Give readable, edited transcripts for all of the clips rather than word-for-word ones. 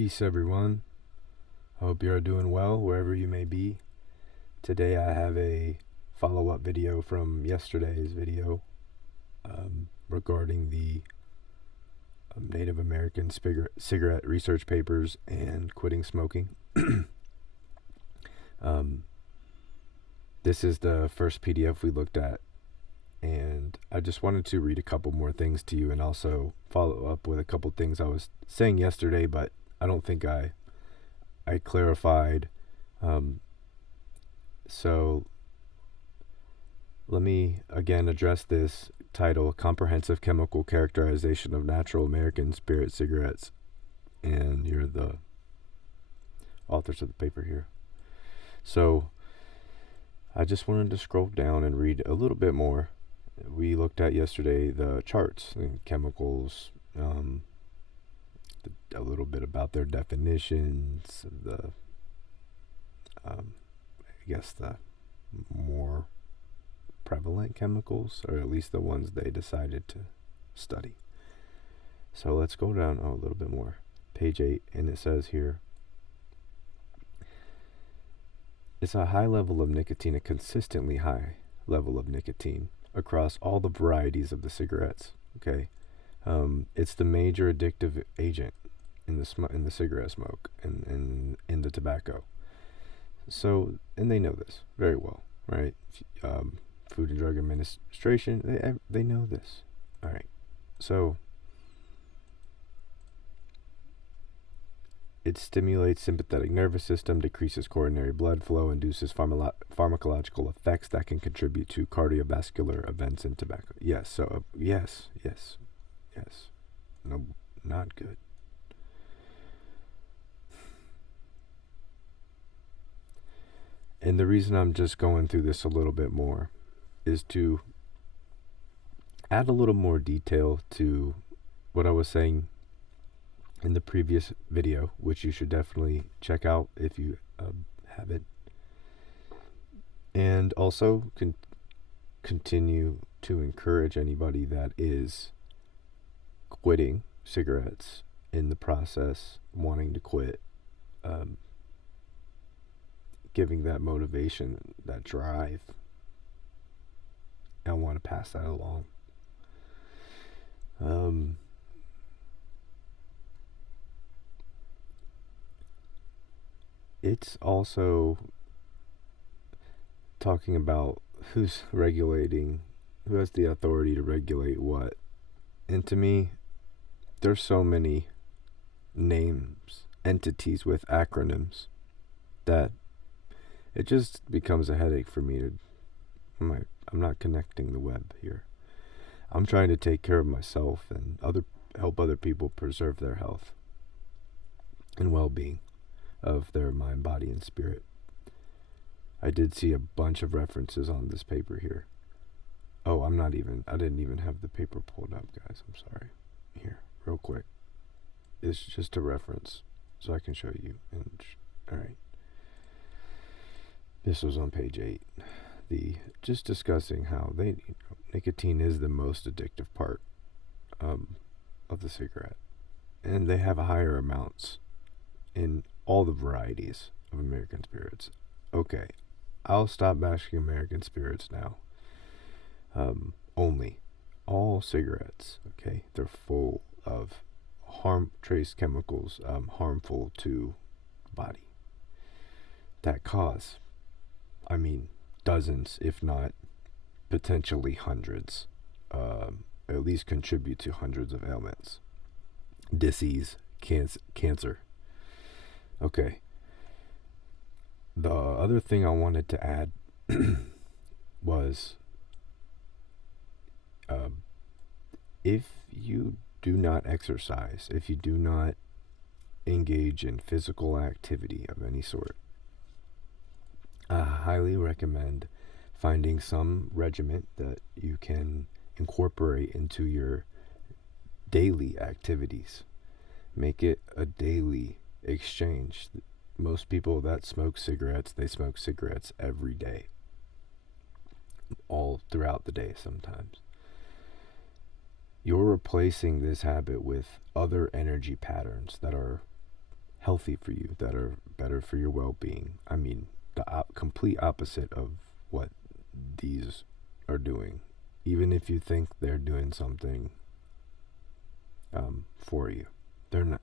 Peace, everyone. Hope you are doing well wherever you may be. Today I have a follow-up video from yesterday's video regarding the Native American cigarette research papers and quitting smoking. This is the first PDF we looked at, and I just wanted to read a couple more things to you and also follow up with a couple things I was saying yesterday, but I don't think I clarified. So let me again address this title: Comprehensive Chemical Characterization of Natural American Spirit Cigarettes. And you're the authors of the paper here. So I just wanted to scroll down and read a little bit more. We looked at yesterday the charts and chemicals, a little bit about their definitions, the the more prevalent chemicals, or at least the ones they decided to study. So let's go down a little bit more. Page 8, and it says here, it's a high level of nicotine, a consistently high level of nicotine across all the varieties of the cigarettes. Okay, it's the major addictive agent in the cigarette smoke and in the tobacco. So, and they know this very well, right? Food and Drug Administration, they know this. All right, so it stimulates sympathetic nervous system, decreases coronary blood flow, induces pharmacological effects that can contribute to cardiovascular events in tobacco. Yes, so yes. No, not good. And the reason I'm just going through this a little bit more is to add a little more detail to what I was saying in the previous video, which you should definitely check out if you haven't. And also continue to encourage anybody that is quitting cigarettes in the process, wanting to quit, giving that motivation, that drive. I want to pass that along. It's also talking about who's regulating, who has the authority to regulate what. And to me, there's so many names, entities with acronyms, that it just becomes a headache for me to, I'm not connecting the web here. I'm trying to take care of myself and help other people preserve their health and well-being of their mind, body, and spirit. I did see a bunch of references on this paper here. Oh, I didn't even have the paper pulled up, guys. I'm sorry. Here, real quick. It's just a reference, so I can show you. All right. This was on page 8. Just discussing how nicotine is the most addictive part of the cigarette, and they have higher amounts in all the varieties of American spirits. Okay, I'll stop bashing American spirits now. Only all cigarettes, okay, they're full of trace chemicals harmful to the body that cause, dozens, if not potentially hundreds, at least contribute to hundreds of ailments, disease, cancer. Okay. The other thing I wanted to add was, if you do not exercise, if you do not engage in physical activity of any sort, I highly recommend finding some regiment that you can incorporate into your daily activities. Make it a daily exchange. Most people that smoke cigarettes, they smoke cigarettes every day, all throughout the day sometimes. You're replacing this habit with other energy patterns that are healthy for you, that are better for your well-being. I mean, the complete opposite of what these are doing. Even if you think they're doing something for you, they're not.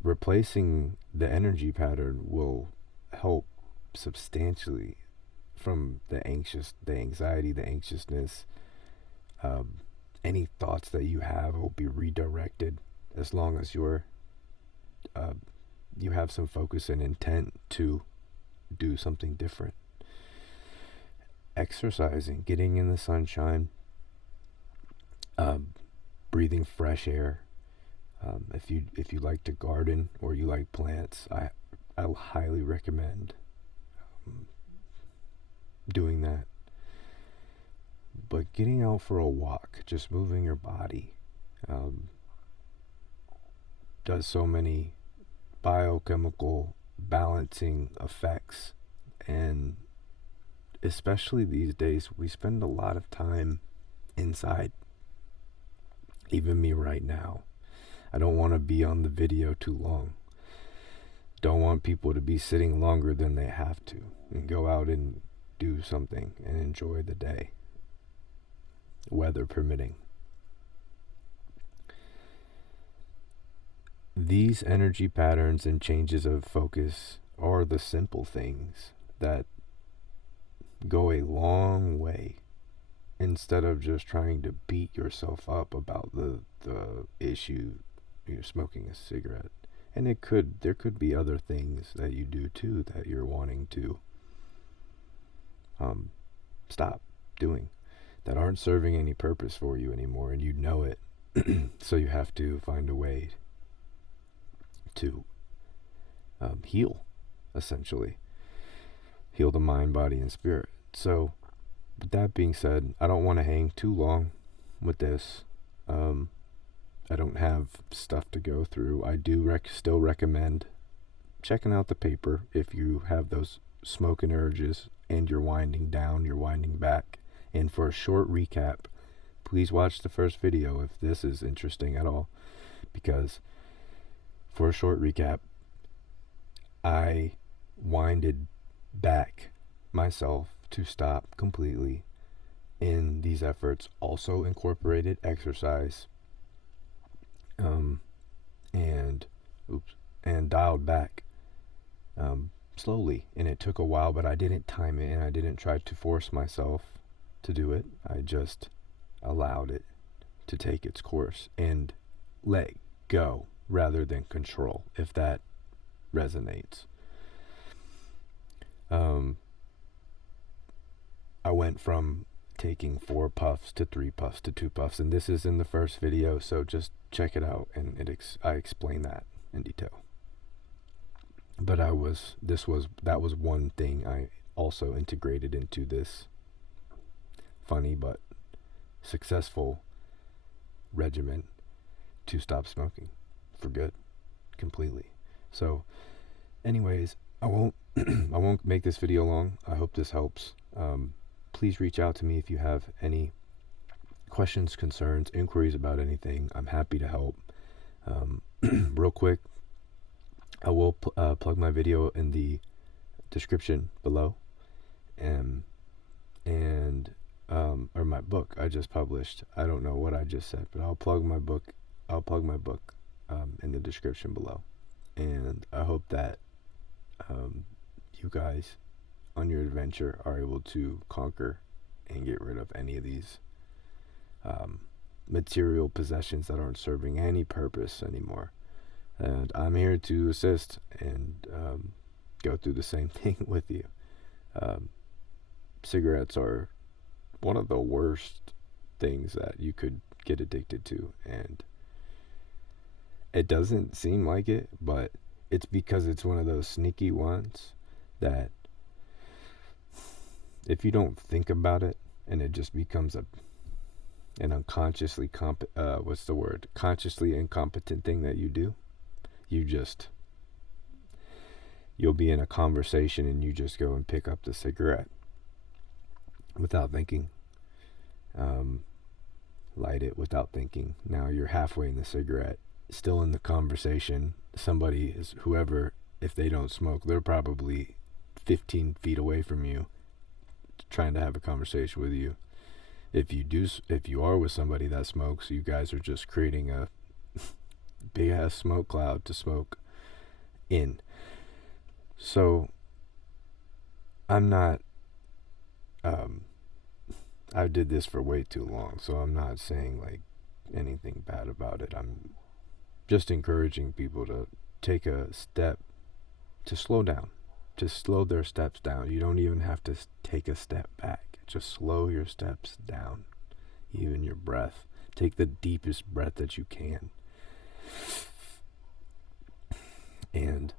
Replacing the energy pattern will help substantially from the anxiety, the anxiousness. Any thoughts that you have will be redirected as long as you have some focus and intent to do something different. Exercising, getting in the sunshine, breathing fresh air. If you like to garden or you like plants, I highly recommend doing that. But getting out for a walk, just moving your body, does so many biochemical balancing effects. And especially these days, we spend a lot of time inside. Even me right now. I don't want to be on the video too long. Don't want people to be sitting longer than they have to, and go out and do something and enjoy the day, weather permitting. These energy patterns and changes of focus are the simple things that go a long way, instead of just trying to beat yourself up about the issue. You're smoking a cigarette, and there could be other things that you do too that you're wanting to stop doing, that aren't serving any purpose for you anymore, and you know it. So you have to find a way to heal, essentially heal the mind, body, and spirit. So with that being said, I don't want to hang too long with this. I don't have stuff to go through. I do still recommend checking out the paper if you have those smoking urges and you're winding down, you're winding back. And for a short recap, please watch the first video if this is interesting at all. Because for a short recap, I winded back myself to stop completely. In these efforts, also incorporated exercise, and dialed back slowly. And it took a while, but I didn't time it, and I didn't try to force myself to do it. I just allowed it to take its course and let go rather than control, if that resonates. I went from taking 4 puffs to 3 puffs to 2 puffs, and this is in the first video, so just check it out, and I explain that in detail. But that was one thing I also integrated into this funny but successful regimen to stop smoking for good, completely. So anyways, I won't make this video long. I hope this helps. Please reach out to me if you have any questions, concerns, inquiries about anything. I'm happy to help. Real quick, I will plug my video in the description below, and or my book I just published. I don't know what I just said, but I'll plug my book in the description below. And I hope that you guys on your adventure are able to conquer and get rid of any of these material possessions that aren't serving any purpose anymore. And I'm here to assist and go through the same thing with you. Cigarettes are one of the worst things that you could get addicted to, and it doesn't seem like it, but it's because it's one of those sneaky ones that if you don't think about it, and it just becomes an unconsciously consciously incompetent thing that you do, you'll be in a conversation and you just go and pick up the cigarette without thinking. light it without thinking. Now you're halfway in the cigarette, still in the conversation. Somebody is, whoever, if they don't smoke, they're probably 15 feet away from you trying to have a conversation with you. If you are with somebody that smokes, you guys are just creating a big ass smoke cloud to smoke in. So I'm not I did this for way too long, so I'm not saying like anything bad about it. I'm just encouraging people to take a step, to slow down, to slow their steps down. You don't even have to take a step back. Just slow your steps down, even your breath. Take the deepest breath that you can. And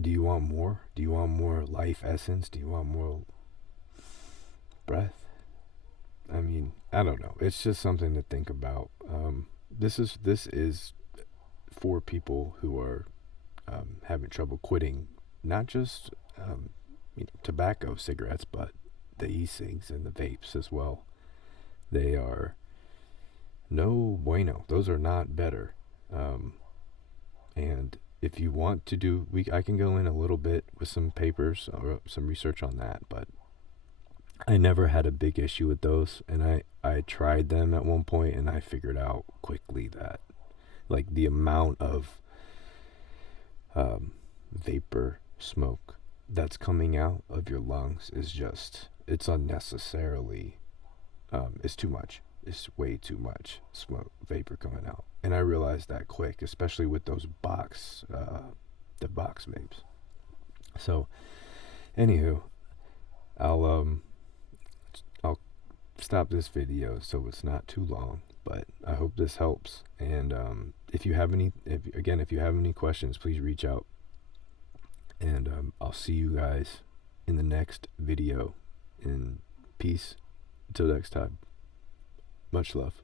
do you want more? Do you want more life essence? Do you want more breath? I mean, I don't know. It's just something to think about. This is for people who are having trouble quitting, not just tobacco, cigarettes, but the e-cigs and the vapes as well. They are no bueno. Those are not better. And if you want to do, I can go in a little bit with some papers or some research on that, but I never had a big issue with those, and I tried them at one point, and I figured out quickly that like the amount of vapor smoke that's coming out of your lungs is just, it's unnecessarily, it's too much. It's way too much smoke, vapor coming out. And I realized that quick, especially with those the box vapes. So, anywho, I'll stop this video so it's not too long, but I hope this helps. And if you have any questions, please reach out. And I'll see you guys in the next video. In peace. Until next time. Much love.